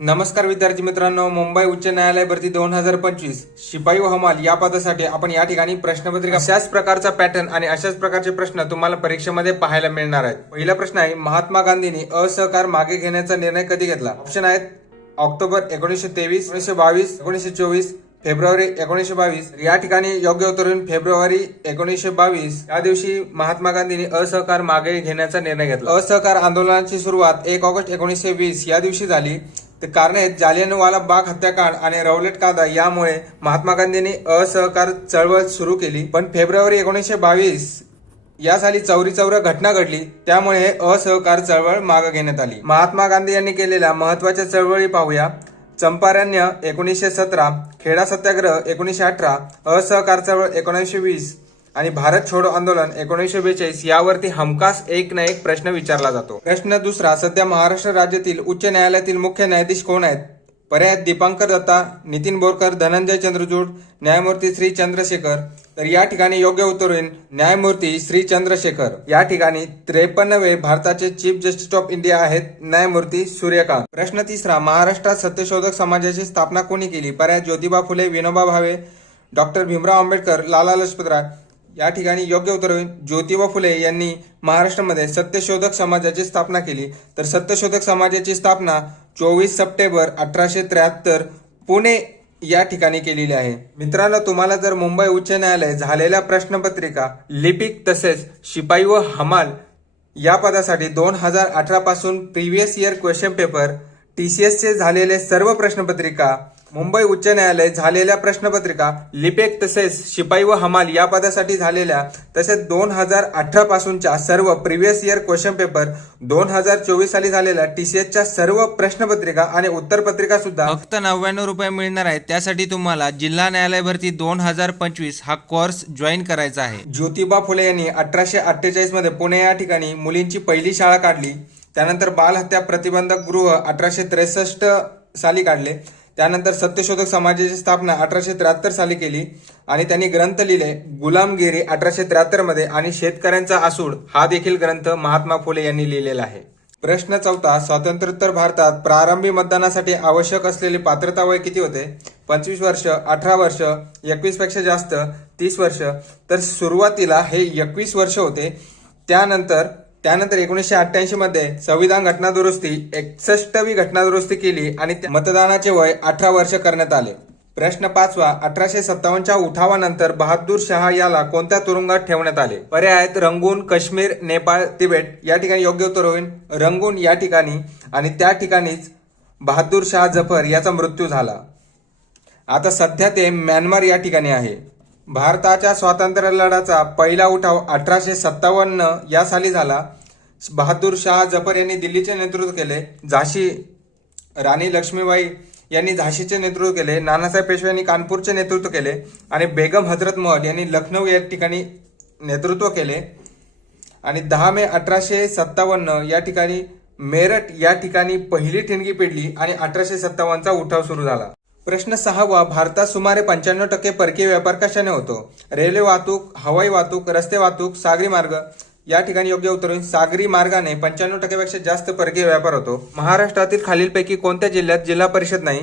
नमस्कार विद्यार्थी मित्रांनो, मुंबई उच्च न्यायालय भरती 2025 शिपाई व हमाल या पदासाठी आपण या ठिकाणी प्रश्नपत्रिका अशाच प्रकारचा पॅटर्न आणि अशाच प्रकारचे प्रश्न तुम्हाला परीक्षेमध्ये पाहायला मिळणार आहेत। पहिला प्रश्न आहे, महात्मा गांधींनी असहकार मागे घेण्याचा निर्णय कधी घेतला? ऑप्शन आहेत ऑक्टोबर 1923, 1922, 1924, फेब्रुवारी 1922। या ठिकाणी योग्य उत्तर होईल फेब्रुवारी 1922 या दिवशी महात्मा गांधींनी असहकार मागे घेण्याचा निर्णय घेतला। असहकार आंदोलनाची सुरुवात 1 ऑगस्ट 1920 या दिवशी झाली। ते कारण आहेत जालियनवाला बाग हत्याकांड आणि रौलट कायदा, यामुळे महात्मा गांधींनी असहकार चळवळ सुरू केली। पण फेब्रुवारी 1922 या साली चौरी चौरा घटना घडली, त्यामुळे हे असहकार चळवळ मागे घेण्यात आली। महात्मा गांधी यांनी केलेल्या महत्वाच्या चळवळी पाहूया। चंपारण्य 1917, खेडा सत्याग्रह 1918, असहकार चळवळ 1920 आणि भारत छोडो आंदोलन 1942 यावरती हमखास एक ना एक प्रश्न विचारला जातो। प्रश्न दुसरा, सध्या महाराष्ट्र राज्यातील उच्च न्यायालयातील मुख्य न्यायाधीश कोण आहेत? पर्याय दीपांकर दत्ता, नितीन बोरकर, धनंजय चंद्रचूड, न्यायमूर्ती श्री चंद्रशेखर। तर या ठिकाणी योग्य उत्तर होईल न्यायमूर्ती श्री चंद्रशेखर। या ठिकाणी 53वे भारताचे चीफ जस्टिस ऑफ इंडिया आहेत न्यायमूर्ती सूर्यकांत। प्रश्न तिसरा, महाराष्ट्रात सत्यशोधक समाजाची स्थापना कोणी केली? पर्याय ज्योतिबा फुले, विनोबा भावे, डॉक्टर भीमराव आंबेडकर, लाला लजपत राय। या ठिकाणी योग्य उत्तर होईल ज्योतिबा फुले यांनी महाराष्ट्रामध्ये सत्यशोधक समाजाची स्थापना केली। तर सत्यशोधक समाजाची स्थापना 24 सप्टेंबर 1873 पुणे या ठिकाणी केलेली आहे। मित्रांनो, तुम्हाला जर मुंबई उच्च न्यायालय झालेल्या प्रश्नपत्रिका लिपिक तसेच शिपाई व हमाल या पदासाठी 2018 पासून previous year question paper, TCS चे झालेले सर्व प्रश्नपत्रिका, मुंबई उच्च न्यायालय झालेल्या प्रश्नपत्रिका लिपिक तसेच शिपाई व हमाल या पदासाठी झालेल्या, तसेच 2018 पासूनच्या सर्व प्रिव्हियस इयर क्वेश्चन पेपर, 2024 साली झालेल्या TCS च्या सर्व प्रश्नपत्रिका आणि उत्तरपत्रिका सुद्धा फक्त 99 रुपये मिळणार आहेत। त्यासाठी तुम्हाला जिल्हा न्यायालय भरती 2025 हा कोर्स जॉईन करायचा आहे। ज्योतिबा फुले यांनी 1848 मध्ये पुणे या ठिकाणी मुलींची पहिली शाळा काढली। त्यानंतर बालहत्या प्रतिबंधक गृह 1863 साली काढले। त्यानंतर सत्यशोधक समाजाची स्थापना 1873 साली केली आणि त्यांनी ग्रंथ लिहिले गुलामगिरी 1873 मध्ये आणि शेतकऱ्यांचा आसूड हा देखील ग्रंथ महात्मा फुले यांनी लिहिलेला आहे। प्रश्न चौथा, स्वातंत्र्योत्तर भारतात प्रारंभी मतदानासाठी आवश्यक असलेली पात्रता वय किती होते? 25 वर्ष, 18 वर्ष, 21 पेक्षा जास्त, 30 वर्ष। तर सुरुवातीला हे 21 वर्ष होते। त्यानंतर 1988 मध्ये संविधान घटना दुरुस्ती 61वी घटना दुरुस्ती केली आणि मतदानाचे वय 18 वर्ष करण्यात आले। प्रश्न पाचवा, 1857च्या उठावानंतर बहादूर शाह याला कोणत्या तुरुंगात ठेवण्यात आले? पर्याय आहेत रंगून, काश्मीर, नेपाळ, तिबेट। या ठिकाणी योग्य उत्तर होईल रंगून या ठिकाणी, आणि त्या ठिकाणीच बहादूर शाह जफर याचा मृत्यू झाला। आता सध्या ते म्यानमार या ठिकाणी आहे। भारताच्या स्वातंत्र्य लढ्याचा पहिला उठाव 1857 या साली झाला। बहादूर शाह जफर यांनी दिल्लीचे नेतृत्व केले, झाशी राणी लक्ष्मीबाई यांनी झाशीचे नेतृत्व केले, नानासाहेब पेशवे यांनी कानपूरचे नेतृत्व केले आणि बेगम हजरत महल यांनी लखनौ या ठिकाणी नेतृत्व केले। आणि 10 मे 1857 या ठिकाणी मेरठ या ठिकाणी पहिली ठिणगी पेटली आणि 1857चा उठाव सुरू झाला। प्रश्न सहावा, भारतात सुमारे 95% परकीय व्यापार कशाने होतो? रेल्वे वाहतूक, हवाई वाहतूक, रस्ते वाहतूक, सागरी मार्ग। या ठिकाणी योग्य उत्तर होईल सागरी मार्गाने 95% पेक्षा जास्त परकीय व्यापार होतो। महाराष्ट्रातील खालीलपैकी कोणत्या जिल्ह्यात जिल्हा परिषद नाही?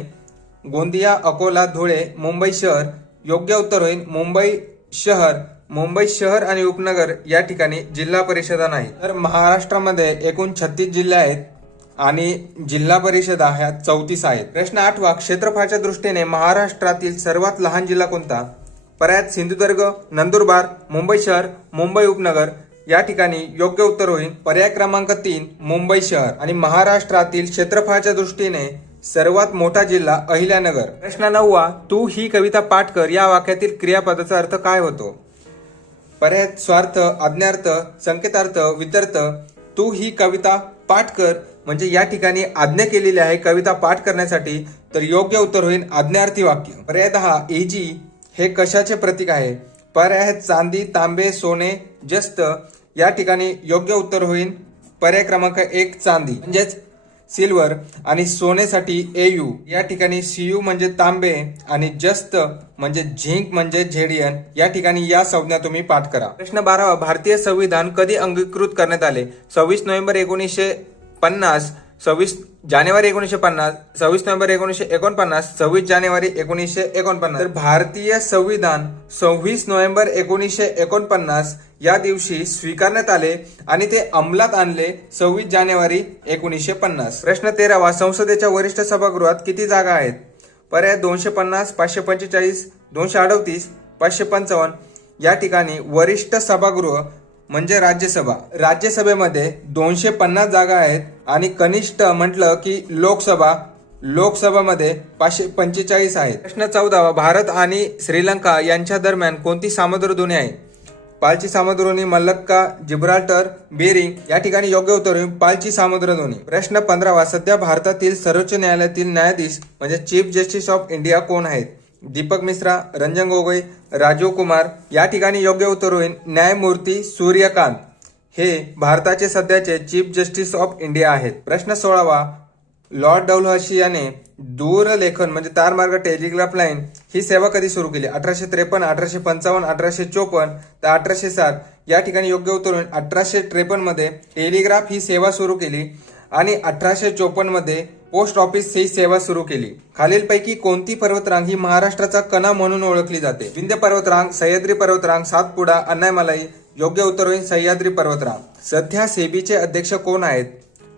गोंदिया, अकोला, धुळे, मुंबई शहर। योग्य उत्तर होईल मुंबई शहर। मुंबई शहर आणि उपनगर या ठिकाणी जिल्हा परिषदा नाही। तर महाराष्ट्रामध्ये एकूण 36 जिल्हे आहेत आणि जिल्हा परिषदा ह्या 34 आहेत। प्रश्न आठवा, क्षेत्रफळाच्या दृष्टीने महाराष्ट्रातील सर्वात लहान जिल्हा कोणता? पर्याय सिंधुदुर्ग, नंदुरबार, मुंबई शहर, मुंबई उपनगर। या ठिकाणी योग्य उत्तर होईल पर्याय क्रमांक 3 मुंबई शहर। आणि महाराष्ट्रातील क्षेत्रफळाच्या दृष्टीने सर्वात मोठा जिल्हा अहिल्यानगर। प्रश्न 9वा, तू ही कविता पाठ कर या वाक्यातील क्रियापदाचा अर्थ काय होतो? पर्याय स्वार्थ, आज्ञार्थ, संकेतार्थ, विद्यार्थ। तू ही कविता पाठ कर म्हणजे या ठिकाणी आज्ञा केलेली आहे कविता पाठ करण्यासाठी, तर योग्य उत्तर होईल आज्ञार्थी वाक्य। पर्याय 10, एजी हे कशाचे प्रतीक आहे? पर्याय आहेत चांदी, तांबे, सोने, जस्त। या ठिकाणी योग्य उत्तर होईल पर्याय क्रमांक 1 चांदी म्हणजेच सिल्वर, आणि सोनेसाठी AU। या ठिकाणी CU म्हणजे तांबे आणि जस्त म्हणजे झिंक म्हणजे झेडियन। या ठिकाणी या संज्ञा तुम्ही पाठ करा। प्रश्न 12, भारतीय संविधान कधी अंगीकृत करण्यात आले? 26 नोव्हेंबर 1950, 26 जानेवारी 1950, 26 नोव्हेंबर 1949, 26 जानेवारी 1949. तर भारतीय संविधान 26 नोव्हेंबर 1949 या दिवशी स्वीकारण्यात आले आणि ते अंमलात आणले 26 जानेवारी 1950. प्रश्न 13वा, संसदेच्या वरिष्ठ सभागृहात किती जागा आहेत? पर्याय 250, 545, 238, 555. या ठिकाणी वरिष्ठ सभागृह म्हणजे राज्यसभा. राज्यसभेमध्ये 250 जागा आहेत आणि कनिष्ठ म्हटलं की लोकसभामध्ये 545 आहेत. प्रश्न 14वा, भारत आणि श्रीलंका यांच्या दरम्यान कोणती सामुद्रधुनी आहे? पालची सामुद्रधुनी, मलक्का, जिब्राल्टर, बेरिंग. या ठिकाणी योग्य उत्तर होईल पालची सामुद्रधुनी. प्रश्न 15वा, सध्या भारतातील सर्वोच्च न्यायालयातील न्यायाधीश म्हणजे चीफ जस्टिस ऑफ इंडिया कोण आहेत? दीपक मिश्रा, रंजन गोगोई, राजीव कुमार. या ठिकाणी योग्य उत्तर होईल न्यायमूर्ती सूर्यकांत. हे भारताचे सध्याचे चीफ जस्टिस ऑफ इंडिया आहेत. प्रश्न 16वा, लॉर्ड डलहौसी याने दूरलेखन म्हणजे तारमार्ग टेलिग्राफ लाईन ही सेवा कधी सुरू केली? 1853, 1855, 1854 तर 1807. या ठिकाणी योग्य उत्तर होईल 1853 मध्ये टेलिग्राफ ही सेवा सुरू केली आणि 1854 मध्ये पोस्ट ऑफिस ही सेवा सुरू केली. खालीलपैकी कोणती पर्वतरांग ही महाराष्ट्राचा कणा म्हणून ओळखली जाते? विंध्य पर्वतरांग, सह्याद्री पर्वतरांग, सातपुडा, अन्नायमलाई. योग्य उत्तर होईल सह्याद्री पर्वतरांग. सध्या सेबीचे अध्यक्ष कोण आहेत?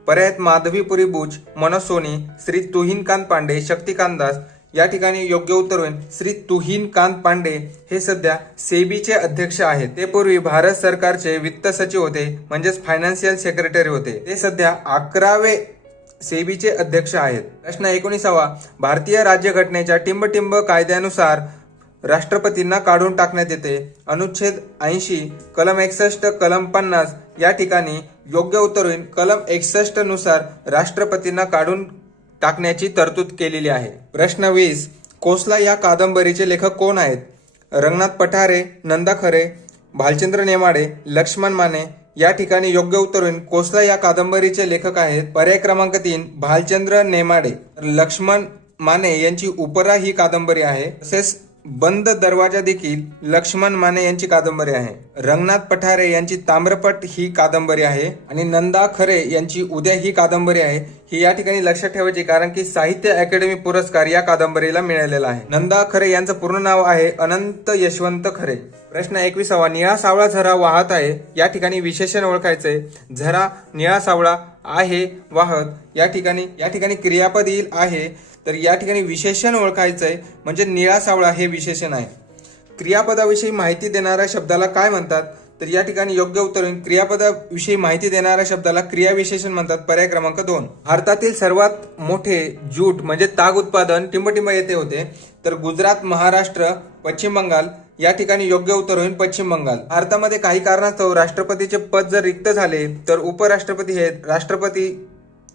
पर्यायात माधवीपुरी बुच, मनोज सोनी, श्री तुहिनकांत पांडे, शक्तिकांत दास. या ठिकाणी योग्य उत्तर होईल श्री तुहिनकांत पांडे हे सध्या सेबीचे अध्यक्ष आहेत. ते पूर्वी भारत सरकारचे वित्त सचिव होते म्हणजेच फायनान्शियल सेक्रेटरी होते. ते सध्या 11वे सेबीचे अध्यक्ष आहेत. प्रश्न 19वा, भारतीय राज्यघटनेच्या टिंबटिंब कायद्यानुसार राष्ट्रपतींना काढून टाकण्यात येते. अनुच्छेद 80, कलम 61, कलम 50. या ठिकाणी योग्य उत्तर होईल कलम 61 नुसार राष्ट्रपतींना काढून टाकण्याची तरतूद केलेली आहे. प्रश्न 20, कोसला या कादंबरीचे लेखक कोण आहेत? रंगनाथ पठारे, नंदा खरे, भालचंद्र नेमाडे, लक्ष्मण माने. या ठिकाणी योग्य उत्तर होईल कोसला या कादंबरीचे लेखक आहेत. पर्याय क्रमांक 3 भालचंद्र नेमाडे. लक्ष्मण माने यांची उपरा ही कादंबरी आहे. तसेच बंद दरवाजा देखील लक्ष्मण माने यांची कादंबरी आहे. रंगनाथ पठारे यांची ताम्रपट ही कादंबरी आहे आणि नंदा खरे यांची उद्या ही कादंबरी आहे. ही या ठिकाणी लक्षात ठेवायची कारण की साहित्य अकॅडमी पुरस्कार या कादंबरीला मिळालेला आहे. नंदा खरे यांचं पूर्ण नाव आहे अनंत यशवंत खरे. प्रश्न 21वा, निळा सावळा झरा वाहत आहे. या ठिकाणी विशेषण ओळखायचंय. झरा निळा सावळा आहे वाहत. या ठिकाणी क्रियापद येईल आहे. तर या ठिकाणी विशेषण ओळखायचंय म्हणजे निळा सावळा हे विशेषण आहे. क्रियापदाविषयी माहिती देणाऱ्या शब्दाला काय म्हणतात? तर या ठिकाणी योग्य उत्तर होईल क्रियापदाविषयी माहिती देणाऱ्या शब्दाला क्रियाविशेषण म्हणतात. पर्याय क्रमांक 2. भारतातील सर्वात मोठे ज्यूट म्हणजे ताग उत्पादन टिंबटिंब येथे होते. तर गुजरात, महाराष्ट्र, पश्चिम बंगाल. या ठिकाणी योग्य उत्तर होईल पश्चिम बंगाल. भारतामध्ये काही कारणास्तव राष्ट्रपतीचे पद जर रिक्त झाले तर उपराष्ट्रपती हे राष्ट्रपती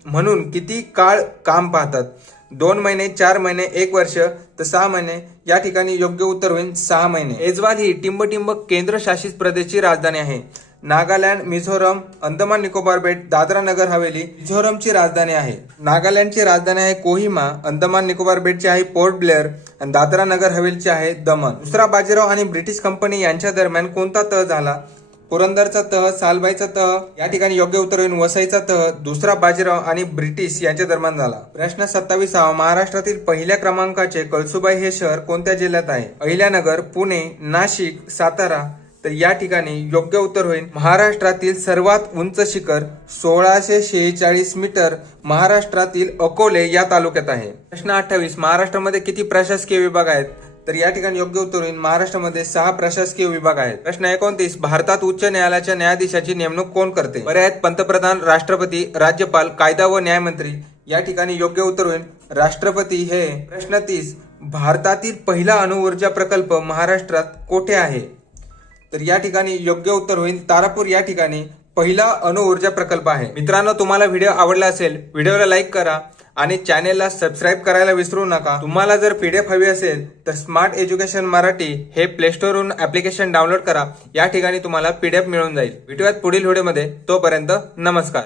म्हणून किती काळ काम पाहतात? 2 महिने, 4 महिने, 1 वर्ष तर 6 महिने. या ठिकाणी योग्य उत्तर होईल 6 महिने. ऐजवाल ही टिंबटिंब केंद्रशासित प्रदेशची राजधानी आहे. नागालँड, मिझोरम, अंदमान निकोबार बेट, दादरा नगर हवेली. मिझोरमची राजधानी आहे. नागालँडची राजधानी आहे कोहिमा. अंदमान निकोबार बेटची आहे पोर्ट ब्लेअर आणि दादरा नगर हवेलीची आहे दमन. दुसरा बाजीराव आणि ब्रिटिश कंपनी यांच्या दरम्यान कोणता तह झाला? पुरंदरचा तह, सालबाईचा तह. या ठिकाणी योग्य उत्तर होईल वसईचा तह. दुसरा बाजीराव आणि ब्रिटिश यांच्या दरम्यान झाला. प्रश्न 27वा, महाराष्ट्रातील पहिल्या क्रमांकाचे कळसुबाई हे शहर कोणत्या जिल्ह्यात आहे? अहिल्यानगर, पुणे, नाशिक, सातारा. तर या ठिकाणी योग्य उत्तर होईल महाराष्ट्रातील सर्वात उंच शिखर 1646 मीटर महाराष्ट्रातील अकोले या तालुक्यात आहे. प्रश्न 28, महाराष्ट्रामध्ये किती प्रशासकीय विभाग आहेत? तर या ठिकाणी योग्य उत्तर होईल महाराष्ट्रामध्ये 6 प्रशासकीय विभाग आहेत. प्रश्न 29, भारतात उच्च न्यायालयाच्या न्यायाधीशाची नेमणूक कोण करते? पर्यायात पंतप्रधान, राष्ट्रपती, राज्यपाल, कायदा व न्यायमंत्री. या ठिकाणी योग्य उत्तर होईल राष्ट्रपती हे. प्रश्न 30, भारतातील पहिला अणुऊर्जा प्रकल्प महाराष्ट्रात कोठे आहे? तर या ठिकाणी योग्य उत्तर होईल तारापूर या ठिकाणी पहिला अणुऊर्जा प्रकल्प आहे. मित्रांनो, तुम्हाला व्हिडिओ आवडला असेल व्हिडिओला लाईक करा आणि चॅनेलला सबस्क्राईब करायला विसरू नका. तुम्हाला जर पीडीएफ हवी असेल तर स्मार्ट एज्युकेशन मराठी हे प्ले स्टोरवरून ऍप्लिकेशन डाउनलोड करा. या ठिकाणी तुम्हाला पीडीएफ मिळून जाईल. भेटूयात पुढील व्हिडिओमध्ये. तोपर्यंत नमस्कार.